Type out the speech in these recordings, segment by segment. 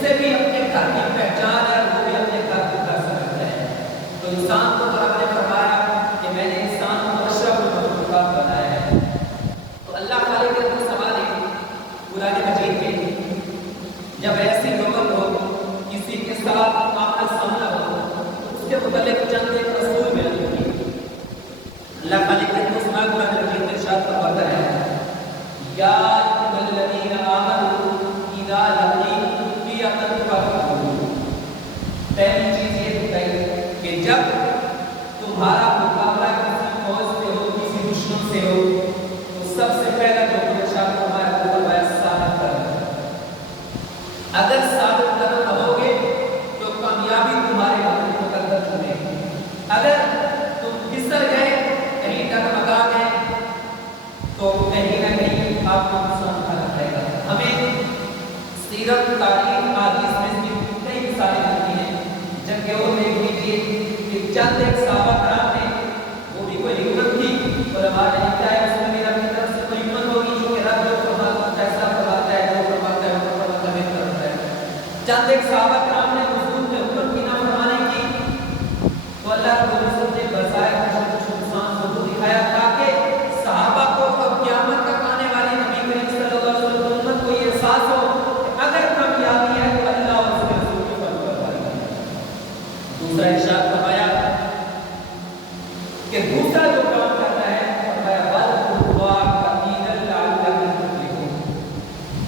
سے بھی اللہ خالق نے تو سنا قرآن مجید میں ارشاد فرماتا ہے یا الذین آمنوا اذا لقیتم فئۃ فاثبتوا. پہلی چیز یہ بتائی کہ جب تمہارا مقابلہ کسی فوج سے ہو کسی دشمن سے ہو تو سب سے پہلا جو ارشاد فرمایا وہ فرمایا ثابت کرنا. اگر ثابت کرنا ہوگے تو کامیابی تمہارے ہاتھ مقدر ہونے. اگر تم پھسل گئے کہیں ڈگمگا گئے تو کہیں نہ کہیں آپ کو نقصان اٹھانا پڑے گا. ہمیں سیرت تاریخ حدیث میں سے کئی مثالیں ملتی ہیں. جنگوں میں دیکھ لیجیے کہ چند ایک صحابہ کرام نے وہ بھی کوئی حکمت تھی علماء نے لکھا ہے اس میں بھی رب کی طرف سے کوئی حکمت ہوگی جو کہ رب جو فرماتا ہے فیصلہ فرماتا ہے جو فرماتا ہے وہ فرماتا ہے کرتا ہے. چند ایک صحابہ کرام نے حضور نے حکم کی نافرمانی کی تو اللہ رب العزت نے بظاہر کچھ نقصان ضرور دکھایا تاکہ صحابہ کو اب قیامت تک آنے والی نبی کریم صلی اللہ علیہ وسلم کی امت کو یہ احساس ہو کہ اگر کامیابی ہے تو اللہ اور اس کے رسول کے فضل پر ہے. دوسرا ارشاد فرمایا کہ دوسرا جو کام کرنا ہے فرمایا وَاذْكُرُوا كَثِيرًا لَعَلَّكُمْ تُفْلِحُونَ.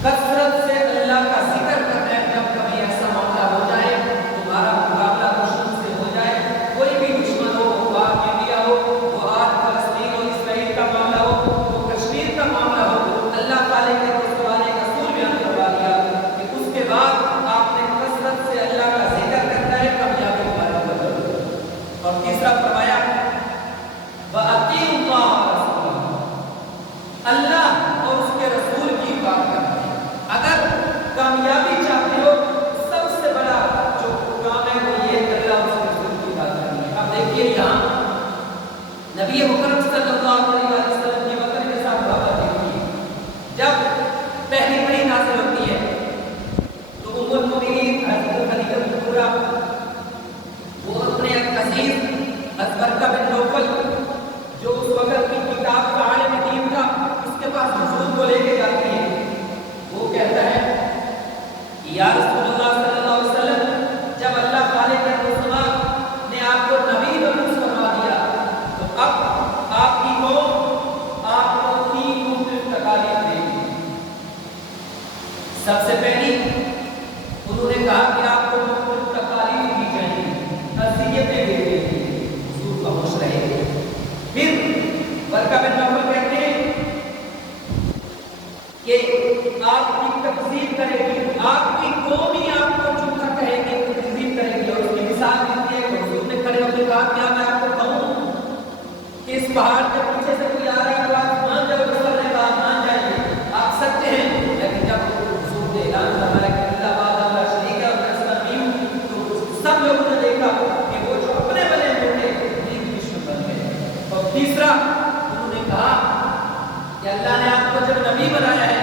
کثرت سے اللہ کا ذکر کرنا ہے. جب کبھی ایسا معاملہ ہو جائے تمہارا مقابلہ دشمن سے ہو جائے کوئی بھی دشمن ہو وہ انڈیا ہو وہ آج فلسطین ہو اسرائیل کا معاملہ ہو وہ کشمیر کا معاملہ ہو اللہ تعالیٰ نے اس زمانے کا اصول بیان کروا دیا کہ اس کے بعد آپ نے کثرت سے اللہ کا ذکر کرنا ہے کامیابی ہمارے بدل. اور تیسرا فرمایا وَأَطِيعُوا اللَّهَ وَرَسُولَهُ. اللہ اور اس کے رسول کی بات کرنا ہے. اگر کامیابی چاہتے ہو سب سے بڑا جو کام ہے وہ یہ کہ اللہ اور اس کے رسول کی بات کرنی ہے. اب دیکھیے یہاں نبی مکرم صلی اللہ علیہ وسلم کی وطن کے ساتھ بات دیکھیے. جب پہلی وحی نازل ہوتی ہے تو ام المؤمنین حضرت خدیجہ کبریٰ وہ اپنے عزیز ازبرقہ بن نوفل جو اس وقت کی کتاب کا عالم دین تھا اس کے پاس حضور کو لے کے جاتی ہے. وہ کہتا ہے یا رسول اللہ صلی اللہ علیہ وسلم جب اللہ خالق السماء نے آپ کو نبی بنوس فرما دیا تو اب آپ کی قوم آپ کو 3 مختلف تکالیف دے گی. سب سے پہلی انہوں نے کہا کہ آپ کو مختلف تکالیف دی جائیں گی اذیتیں دی جائیں گی. حضور خاموش رہے. پھر برقہ بن نوفل کہتے ہیں کہ آپ کی تکذیب کرے گی آپ کی قوم ہی آپ کو جھوٹا کہے گی تکذیب کرے گی. اور اس کی مثال دیتی ہے کہ حضور نے کھڑے ہو کے کہا کیا میں آپ کو کہوں کہ اس پہاڑ کے پیچھے سے کوئی آ رہی آواز مان جاؤ. رسول نے کہا مان جائیے آپ سچے ہیں. لیکن جب حضور نے اعلان فرمایا کہ اللہ بعد اللہ شریک ہے اور میں اس کا نہیں ہوں تو سب لوگوں نے دیکھا کہ وہ جو اپنے بنے ہوتے دین دشمن بن گئے. اور تیسرا انہوں نے کہا کہ اللہ نے آپ کو جب نبی بنایا ہے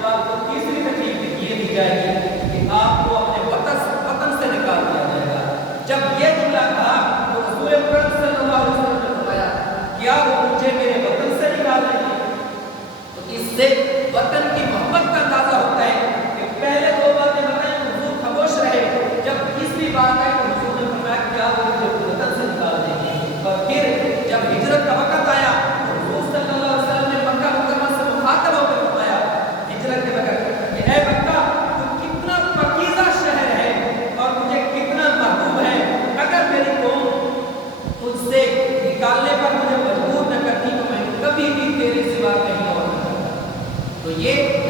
تو آپ کو تیسری تکلیف یہ دی جائے گی کہ آپ کو اپنے وطن سے نکال دیا جائے گا. جب یہ جملہ کہا تو رسول اکرم صلی اللہ علیہ وسلم نے فرمایا کیا وہ مجھے میرے وطن سے نکال دیں گے. تو اس سے وطن کی محبت کا اندازہ ہوتا ہے کہ پہلے 2 باتیں بتائیں تو حضور خاموش رہے. جب تیسری بات آئی تو حضور نے فرمایا کیا وہ مجھے وطن سے نکال دیں گے. اور پھر جب ہجرت کا وقت آیا تو حضور صلی اللہ علیہ وسلم نے مکہ مکرمہ سے مخاطب ہو کر فرمایا ہجرت کے وقت کہ اے مکہ تو کتنا پاکیزہ شہر ہے اور مجھے کتنا محبوب ہے. اگر میری قوم تجھ سے نکالنے پر مجھے مجبور نہ کرتی تو میں کبھی بھی تیرے سوا کہیں اور نہ کرتا. تو یہ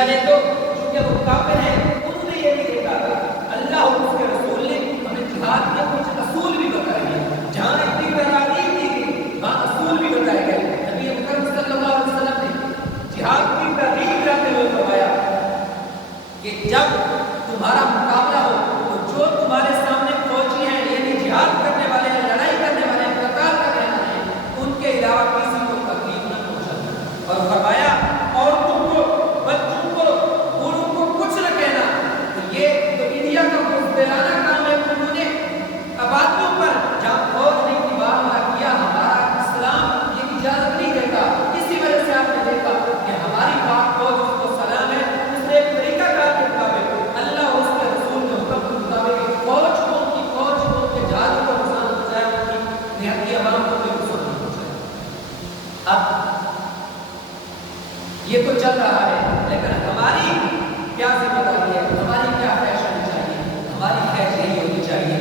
دنیا نے تو چونکہ وہ کافر ہیں انہوں نے یہ نہیں دیکھا تھا. اللہ اور اس کے رسول نے ہمیں جہاد کے کچھ اصول بھی بتائے ہیں. جہاں اتنی ترغیب دی گئی وہاں اصول بھی بتائے گئے. نبی اکرم صلی اللہ علیہ وسلم نے جہاد کی ترغیب دیتے ہوئے فرمایا کہ جب تمہارا مقابلہ ہو تو جو تمہارے سامنے فوجی ہیں یعنی جہاد کرنے والے ہیں, لڑائی کرنے والے ہیں, قتال کرنے والے ہیں, ان کے علاوہ کسی کو تکلیف نہ پہنچانا. اور فرمایا عورتوں کو, بچوں کو, بوڑھوں کو کچھ نہ کہنا. تو یہ تو انڈیا کا بزدلانہ کام ہے. انہوں نے آبادیوں پر جہاں فوج نے دیوار حملہ کیا, ہمارا اسلام یہ اجازت نہیں دیتا. اسی وجہ سے آپ نے دیکھا کہ ہماری پاک فوج اس کو سلام ہے, اس نے ایک طریقہ کار کے مطابق اللہ اور اس کے رسول کے حکم کے مطابق فوج کو کے جہاد کو نقصان پہنچایا, ان کی نہتی عوام کو کوئی نقصان نہیں پہنچایا. اب یہ تو چل رہا ہے, لیکن ہماری کیا ذمہ داری ہے, ہماری کیا خواہش ہونی چاہیے؟ ہماری خواہش یہی ہونی چاہیے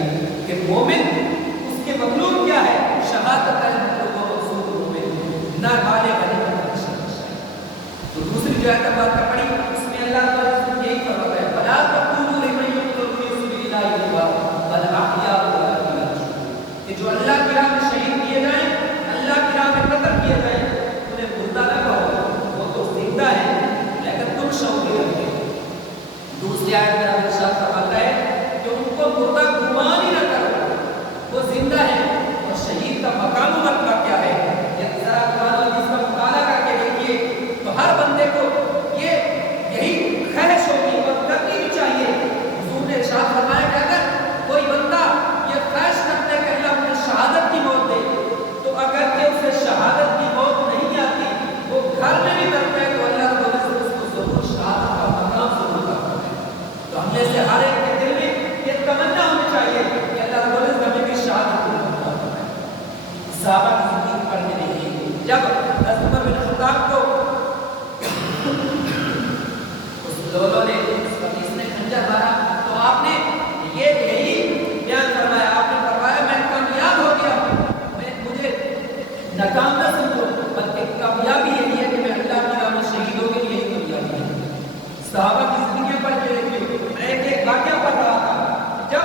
کہ مومن اس کے مطلوب کیا ہے, شہادت ہے مطلوب و مقصود مومن نہ بالے بنے تو دوسری جو ہے بات کا پڑھی اس میں اللہ تعالیٰ یہی فرماتا ہے بلا تقولوا لمن يقتل في سبيل الله اموات بل احياء ولكن لا تشعرون. کہ جو اللہ کی راہ میں شہید کیے جائیں, اللہ کی راہ میں قتل کیے جائیں, انہیں مردہ نہ کہو, وہ تو زندہ ہے لیکن تم شعور نہیں رکھتے. دوسری آیت میں رب ارشاد فرماتا ہے کہ ان کو مردہ گمان ہی نہ کرو, وہ زندہ ہے. اور شہید کا مقام و مرتبہ کیا ہے یہ ذرا قرآن اور حدیث کا مطالعہ کر کے دیکھیے تو ہر بندے کو یہی خواہش ہوگی اور کرنی بھی چاہیے. حضور نے ارشاد فرمایا کہ اگر کوئی بندہ یہ خواہش کرتا ہے کہ اللہ مجھے شہادت کی موت دے, تو اگر کہ اسے شہادت کی موت نہیں آتی, وہ گھر میں بھی کرتا ہے تو اللہ رب العزت اس کو ضرور شہادت کا مقام ضرور کرتا ہے. تو ہم میں سے ہر ایک کے دل میں یہ تمنا ہونی چاہیے کہ اللہ رب العزت ہمیں بھی شہادت کو مقام کرتا ہے. صحابہ کی زندگی پڑھنے نہیں, جب حضرت عمر بن خطاب کو لوگوں نے اس نے خنجر مارا تو آپ نے یہی بیان فرمایا, آپ نے فرمایا میں کامیاب ہو گیا, مجھے ناکام نہ سمجھو, بلکہ کامیابی یہی ہے کہ میں اللہ کی راہ میں شہید ہو گئی, یہی کامیابی ہے. صحابہ کی زندگیاں پڑھ کے دیکھیے. میں ایک واقعہ پڑھ رہا تھا, جب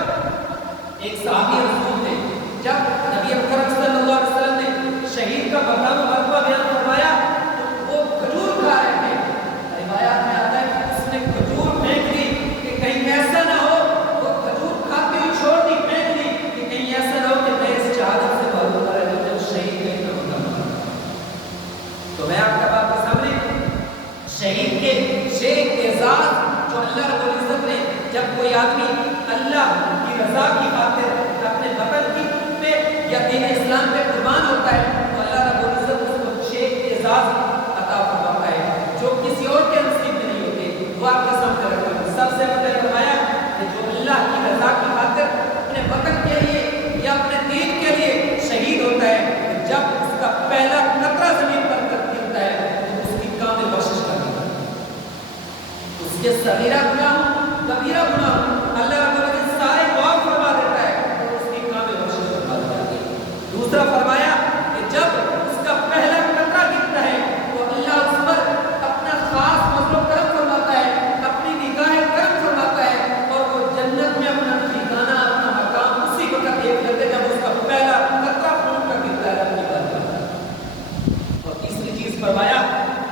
ایک صحابی رسول تھے, جب نبی اکرم صلی اللہ علیہ وسلم نے شہید کا مقام و مرتبہ بیان فرمایا تو وہ کھجور کھا رہے تھے. روایات میں آتا ہے کہ اس نے کھجور پھینک دی کہ کہیں ایسا نہ ہو, وہ کھجور کھاتے ہوئے چھوڑ دی, پھینک دی کہ کہیں ایسا نہ ہو کہ میں اس شہادت سے محروم رہ جاؤں جب شہید کا انتخاب کرنا. تو میں آپ کا بات کے سامنے شہید کے اعزاز جو اللہ رب العزت نے, جب کوئی آدمی اللہ کی رضا کی خاطر اپنے وطن کی پہ یا دین اسلام پہ قربان ہوتا ہے تو اللہ رب العزت اس کو اعزاز عطا فرماتا ہے جو کسی اور کے نصیب میں نہیں ہوتے. وہ آپ کے سامنے رکھتا ہے. سب سے پہلے فرمایا کہ جو اللہ کی رضا کی خاطر اپنے وطن کے لیے یا اپنے دین کے لیے شہید ہوتا ہے, جب اس کا پہلا قطرہ زمین پر گرتا ہے تو اس کی کامل بخشش کر دیتا ہے. اس کے صغیرہ گناہ کبیرہ گناہ اللہ رب العزت سارے معاف فرما دیتا ہے اور اس کی کامل بخشش فرما دیتا ہے. دوسرا فرمایا کہ جب اس کا پہلا قطرہ گرتا ہے تو اللہ اس پر اپنا خاص فضل و کرم فرماتا ہے, اپنی نگاہ کرم فرماتا ہے, اور وہ جنت میں اپنا ٹھکانہ, اپنا مقام اسی وقت دیکھ لیتے جب اس کا پہلا قطرہ خون کا گرتا ہے رب کی بارگاہ. اور تیسری چیز فرمایا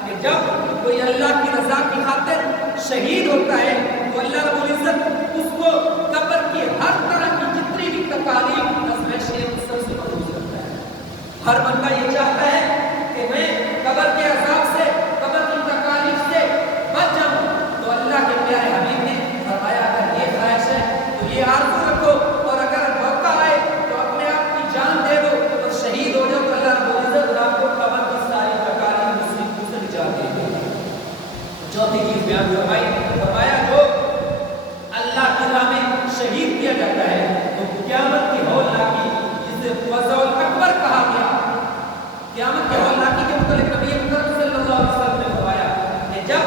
کہ جب کوئی اللہ کی رضا کی خاطر شہید ہوتا ہے تو اللہ رب العزت اس کو قبر کی ہر طرح کی جتنی بھی تکالیف ازمائشیں سب سے محفوظ کرتا ہے. ہر بندہ یہ چاہتا ہے کہ میں قبر کے عذاب سے, قبر کی تکالیف سے بچ جاؤں. تو اللہ کے پیارے حبیب نے فرمایا اگر یہ خواہش ہے تو یہ آرزو رکھو, اور اگر موقع آئے تو اپنے آپ کی جان دے دو اور شہید ہو جاؤ تو اللہ رب العزت آپ کو قبر کی ساری تکالیف مصیبتوں سے نجات دے گا. چوتھی چیز بیان فرمایا جو اللہ کی راہ میں شہید کیا جاتا ہے تو قیامت کی ہولناکی, جسے فزع الاکبر کہا گیا, قیامت کی ہولناکی کے متعلق نبی اکرم صلی اللہ علیہ وسلم نے فرمایا کہ جب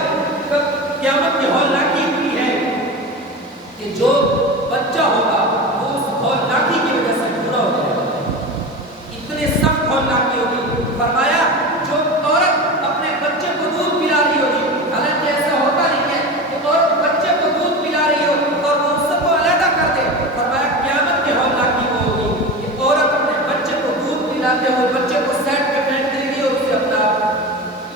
قیامت کی ہولناکی اتنی ہے کہ جو بچہ ہوگا وہ اس ہولناکی کی وجہ سے پورا ہو جائے گا, اتنے سخت ہولناکی ہوگی. فرمایا جو عورت اپنے بچے کو دودھ پلا رہی ہوگی, حالانکہ ایسا ہوتا نہیں